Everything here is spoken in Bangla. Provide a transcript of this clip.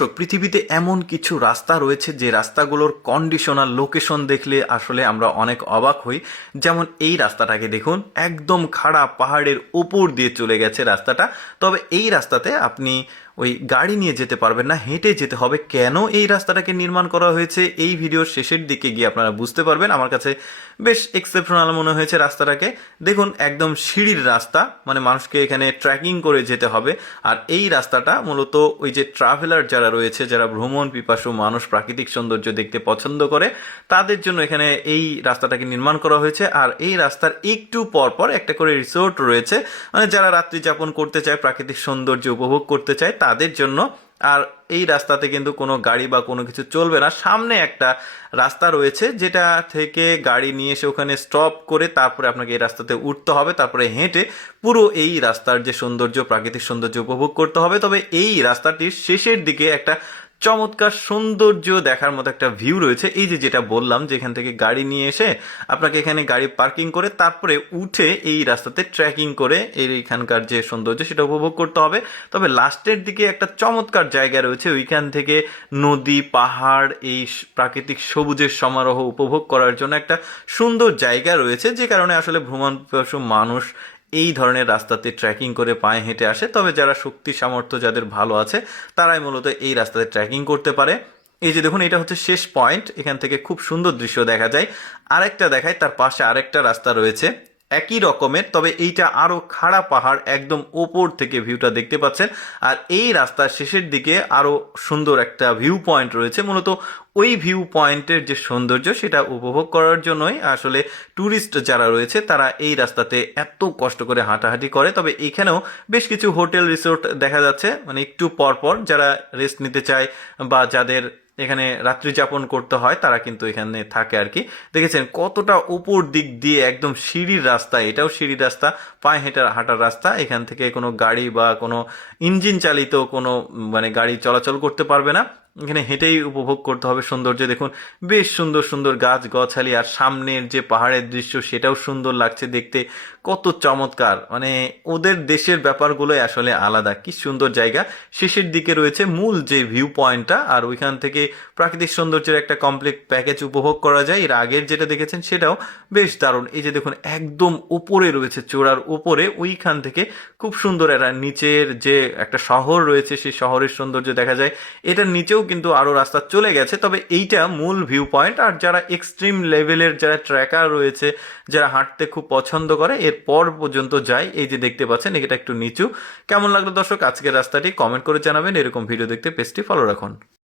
দর্শক, পৃথিবীতে এমন কিছু রাস্তা রয়েছে যে রাস্তাগুলোর কন্ডিশন আর লোকেশন দেখলে আসলে আমরা অনেক অবাক হই। যেমন এই রাস্তাটাকে দেখুন, একদম খাড়া পাহাড়ের উপর দিয়ে চলে গেছে রাস্তাটা। তবে এই রাস্তাতে আপনি ওই গাড়ি নিয়ে যেতে পারবেন না, হেঁটে যেতে হবে। কেন এই রাস্তাটাকে নির্মাণ করা হয়েছে এই ভিডিওর শেষের দিকে গিয়ে আপনারা বুঝতে পারবেন। আমার কাছে বেশ এক্সেপশনাল মনে হয়েছে রাস্তাটাকে। দেখুন, একদম সিঁড়ির রাস্তা, মানে মানুষকে এখানে ট্রেকিং করে যেতে হবে। আর এই রাস্তাটা মূলত ওই যে ট্রাভেলার যারা রয়েছে, যারা ভ্রমণ পিপাসু মানুষ, প্রাকৃতিক সৌন্দর্য দেখতে পছন্দ করে, তাদের জন্য এখানে এই রাস্তাটাকে নির্মাণ করা হয়েছে। আর এই রাস্তার একটু পরপর একটা করে রিসোর্ট রয়েছে, মানে যারা রাত্রি যাপন করতে চায়, প্রাকৃতিক সৌন্দর্য উপভোগ করতে চায় তাদের জন্য। আর এই রাস্তাতে কিন্তু কোনো গাড়ি বা কোনো কিছু চলবে না। সামনে একটা রাস্তা রয়েছে যেটা থেকে গাড়ি নিয়ে এসে ওখানে স্টপ করে তারপরে আপনাকে এই রাস্তাতে উঠতে হবে, তারপরে হেঁটে পুরো এই রাস্তার যে সৌন্দর্য, প্রাকৃতিক সৌন্দর্য উপভোগ করতে হবে। তবে এই রাস্তাটির শেষের দিকে একটা চমৎকার সৌন্দর্য দেখার মতো একটা ভিউ রয়েছে। এই যে যেটা বললাম, যে এখান থেকে গাড়ি নিয়ে এসে আপনাকে এখানে গাড়ি পার্কিং করে তারপরে উঠে এই রাস্তাতে ট্রেকিং করে এইখানকার যে সৌন্দর্য সেটা উপভোগ করতে হবে। তবে লাস্টের দিকে একটা চমৎকার জায়গা রয়েছে, ওইখান থেকে নদী, পাহাড়, এই প্রাকৃতিক সবুজের সমারোহ উপভোগ করার জন্য একটা সুন্দর জায়গা রয়েছে, যে কারণে আসলে ভ্রমণ পিপাসু মানুষ এই ধরনের রাস্তাতে ট্রেকিং করে পায়ে হেঁটে আসে। তবে যারা শক্তি সামর্থ্য যাদের ভালো আছে, তারাই মূলত এই রাস্তাতে ট্রেকিং করতে পারে। এই যে দেখুন, এটা হচ্ছে শেষ পয়েন্ট, এখান থেকে খুব সুন্দর দৃশ্য দেখা যায়। আরেকটা দেখায়, তার পাশে আরেকটা রাস্তা রয়েছে একই রকমের, তবে এইটা আরো খাড়া পাহাড়, একদম ওপর থেকে ভিউটা দেখতে পাচ্ছেন। আর এই রাস্তার শেষের দিকে আরো সুন্দর একটা ভিউ পয়েন্ট রয়েছে। মূলত ওই ভিউ পয়েন্টের যে সৌন্দর্য সেটা উপভোগ করার জন্যই আসলে ট্যুরিস্ট যারা রয়েছে তারা এই রাস্তাতে এত কষ্ট করে হাঁটাহাঁটি করে। তবে এখানেও বেশ কিছু হোটেল রিসোর্ট দেখা যাচ্ছে, মানে একটু পরপর যারা রেস্ট নিতে চায় বা যাদের এখানে রাত্রি যাপন করতে হয় তারা কিন্তু এখানে থাকে আর কি। দেখেছেন কতটা উপর দিক দিয়ে একদম সিঁড়ির রাস্তা, এটাও সিঁড়ির রাস্তা, পায়ে হাঁটার রাস্তা। এখান থেকে কোনো গাড়ি বা কোনো ইঞ্জিন চালিত কোনো মানে গাড়ি চলাচল করতে পারবে না, এখানে হেঁটেই উপভোগ করতে হবে সৌন্দর্য। দেখুন বেশ সুন্দর সুন্দর গাছ গাছালি, আর সামনের যে পাহাড়ের দৃশ্য সেটাও সুন্দর লাগছে দেখতে, কত চমৎকার। মানে ওদের দেশের ব্যাপারগুলোই আসলে আলাদা, কি সুন্দর জায়গা। শেষের দিকে রয়েছে মূল যে ভিউ পয়েন্টটা, আর ওইখান থেকে প্রাকৃতিক সৌন্দর্যের একটা কমপ্লিট প্যাকেজ উপভোগ করা যায়। এর আগের যেটা দেখেছেন সেটাও বেশ দারুণ। এই যে দেখুন, একদম উপরে রয়েছে, চূড়ার উপরে, ওইখান থেকে খুব সুন্দর একটা নিচের যে একটা শহর রয়েছে সেই শহরের সৌন্দর্য দেখা যায়। এটার নিচেও কিন্তু আরো রাস্তা চলে গেছে, তবে এইটা মূল ভিউ পয়েন্ট। আর যারা এক্সট্রিম লেভেলের যারা ট্রেকার রয়েছে, যারা হাঁটতে খুব পছন্দ করে, এর পর পর্যন্ত যায়। এই যে দেখতে পাচ্ছেন এটা একটু নিচু। কেমন লাগলো দর্শক আজকের রাস্তাটি? কমেন্ট করে জানাবেন। এরকম ভিডিও দেখতে পেজটি ফলো রাখুন।